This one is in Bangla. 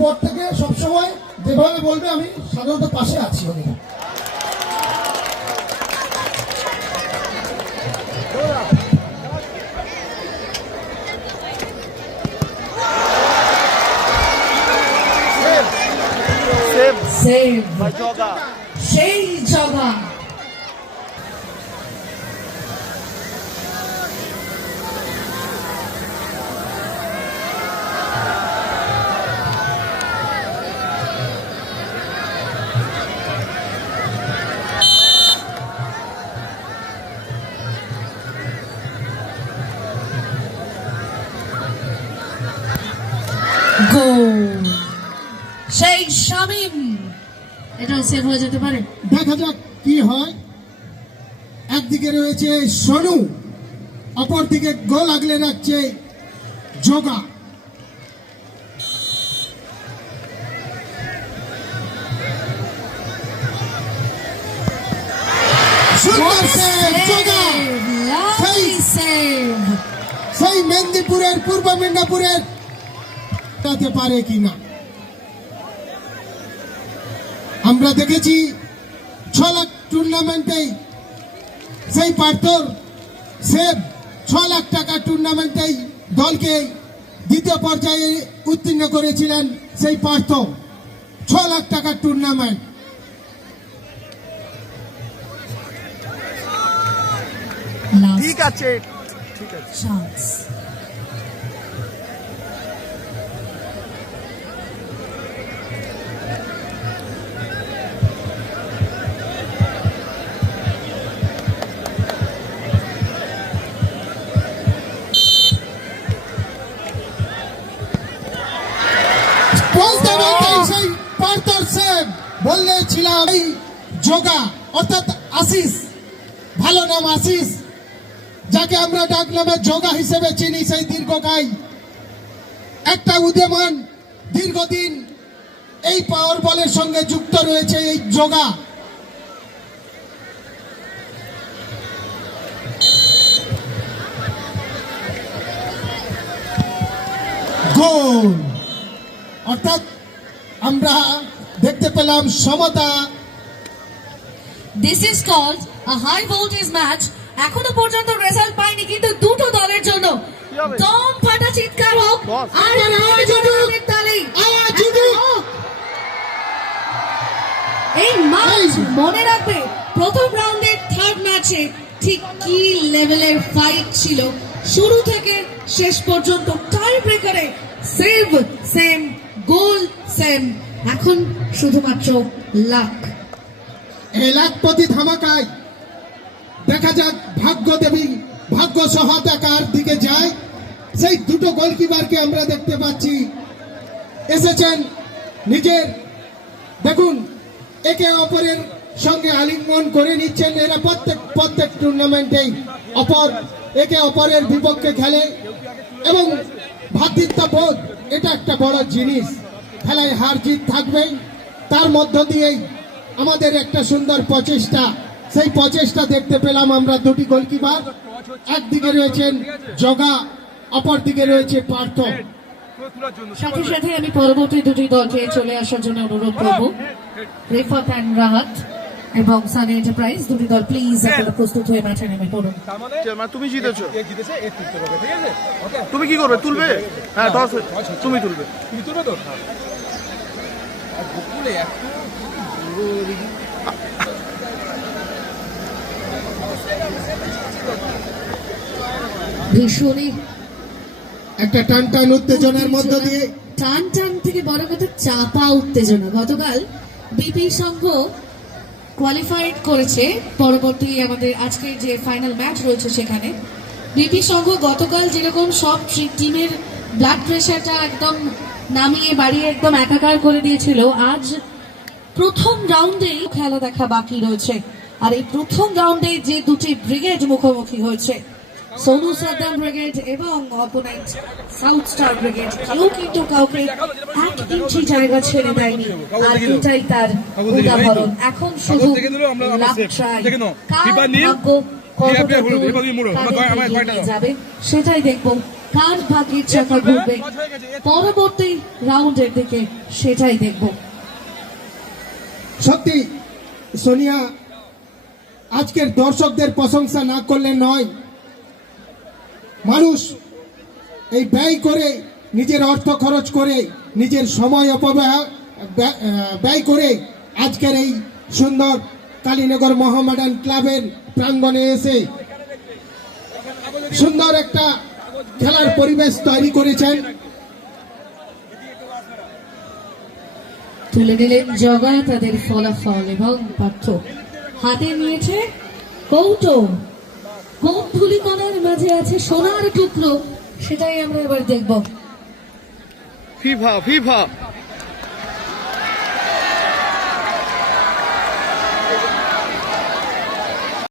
এরপর থেকে সবসময় যেভাবে বলবে আমি সাধারণত পাশে আছি ওদের। সেই জগা গোল, সেই শামীম, এটা সেভ হয়ে যেতে পারে। দেখা যাক কি হয়। একদিকে রয়েছে সোনু, অপরদিকে গোল আগলে রাখছে জগা। সুন্দর সেভ জগা। সেই মেদিনীপুরের পূর্ব মিদনাপুরের পারে কিনা আমরা দেখেছি 6 লাখ টুর্নামেন্টে সেই পার্থর সেভ 6 লাখ টাকা টুর্নামেন্টেই দলকে দ্বিতীয় পর্যায়ে উত্তীর্ণ করেছিলেন সেই পার্থ। 6 লাখ টাকার টুর্নামেন্ট। ঠিক আছে, ঠিক আছে। বললেছিলাম এই জগা অর্থাৎ আশিস, ভালো নাম আশিস, যাকে আমরা ডাক নামে জগা হিসেবে চিনি, সেই দীর্ঘকায় একটা উদীয়মান দীর্ঘদিন এই পাওয়ার বলের সঙ্গে যুক্ত রয়েছে এই জগা। গোল, অর্থাৎ আমরা দেখতে পেলাম সমতা। This is called a high voltage match. এখনো পর্যন্ত রেজাল্ট পাইনি, কিন্তু দুটো দলের জন্য দম ফাটা চিৎকার হোক আর তালি। এই ম্যাচ মনে রাখবে, প্রথম রাউন্ডের থার্ড ম্যাচে ঠিক কি লেভেলের ফাইট ছিল। শুরু থেকে শেষ পর্যন্ত টাই ব্রেকারে সেভ সেম, গোল সেম। এখন শুধুমাত্র লাক। এই লাখপতি ধামাকায় দেখা যাক ভাগ্য দেবী, ভাগ্য সহায়তাকার দিকে যায়। সেই দুটো গোলকিপারকে আমরা দেখতে পাচ্ছি এসেছেন নিজের, দেখুন একে অপরের সঙ্গে আলিঙ্গন করে নিচ্ছেন। এরা প্রত্যেক টুর্নামেন্টেই একে অপরের বিপক্ষে খেলে এবং ভ্রাতৃত্ববোধ এটা একটা বড় জিনিস। খেলায় হার জিত থাকবেই, তার মধ্য দিয়েই আমাদের একটা সুন্দর প্রচেষ্টা, সেই প্রচেষ্টা দেখতে পেলাম আমরা। দুটি গোলকিপার, একদিকে রয়েছেন জগা, অপর দিকে রয়েছে পার্থ। সাথে সাথে আমি পরবর্তী দুটি দলকে চলে আসার জন্য অনুরোধ করব। রেফাত এন্ড রাহাত এবং সানি এন্টারপ্রাইজ, দুটি দল প্লিজ আপনারা প্রস্তুত হয়ে মাঠে নেমে পড়ুন। তুমি জিতেছো, তুমি কি করবে? তুলবে? হ্যাঁ, টস তুমি তুলবে। তুমি তুলবে তো? ভীষণই একটা টান টান উত্তেজনার মধ্য দিয়ে, টান টান থেকে বড় কথা চাপা উত্তেজনা। গতকাল বিপি সংঘ কোয়ালিফাইড করেছে, পরবর্তী আমাদের আজকের যে ফাইনাল ম্যাচ রয়েছে সেখানে বিপি সংঘ গতকাল যেরকম সব টিমের ব্লাড প্রেশারটা একদম নামিয়ে বাড়িয়ে একদম একাকার করে দিয়েছিল, আজ প্রথম রাউন্ডেই খেলা দেখা বাকি রয়েছে। আর এই প্রথম রাউন্ডে যে দুটি ব্রিগেড মুখোমুখি হয়েছে, সোনু সাদ্দাম ব্রিগেড এবং অপোনেন্ট সাউথ স্টার ব্রিগেড, কেউ কিন্তু কাউকে 1 ইঞ্চি জায়গা ছেড়ে দেয়নি। আর এটাই তার উদাহরণ। এখন শুধু লাভ ট্রাই, কার ভাগ্য কতটা দূর যাবে সেটাই দেখবো। কার ভাগ্যের চাকা ঘুরবে পরবর্তী রাউন্ডের দিকে, সেটাই দেখব। সত্যি সোনিয়া, আজকের দর্শকদের প্রশংসা না করলে নয়। মানুষ এই ব্যয় করে, নিজের অর্থ খরচ করে, নিজের সময় ব্যয় করে আজকের এই সুন্দর কালীনগর মোহামেডান ক্লাবের প্রাঙ্গণে এসে সুন্দর একটা খেলার পরিবেশ তৈরি করেছেন। তুলে দিলেন জগা তাদের ফলাফল এবং পার্থ হাতে নিয়েছে কৌটো। কোন ধুলিকণার মাঝে আছে সোনার টুকরো, সেটাই আমরা এবার দেখব। ফিফা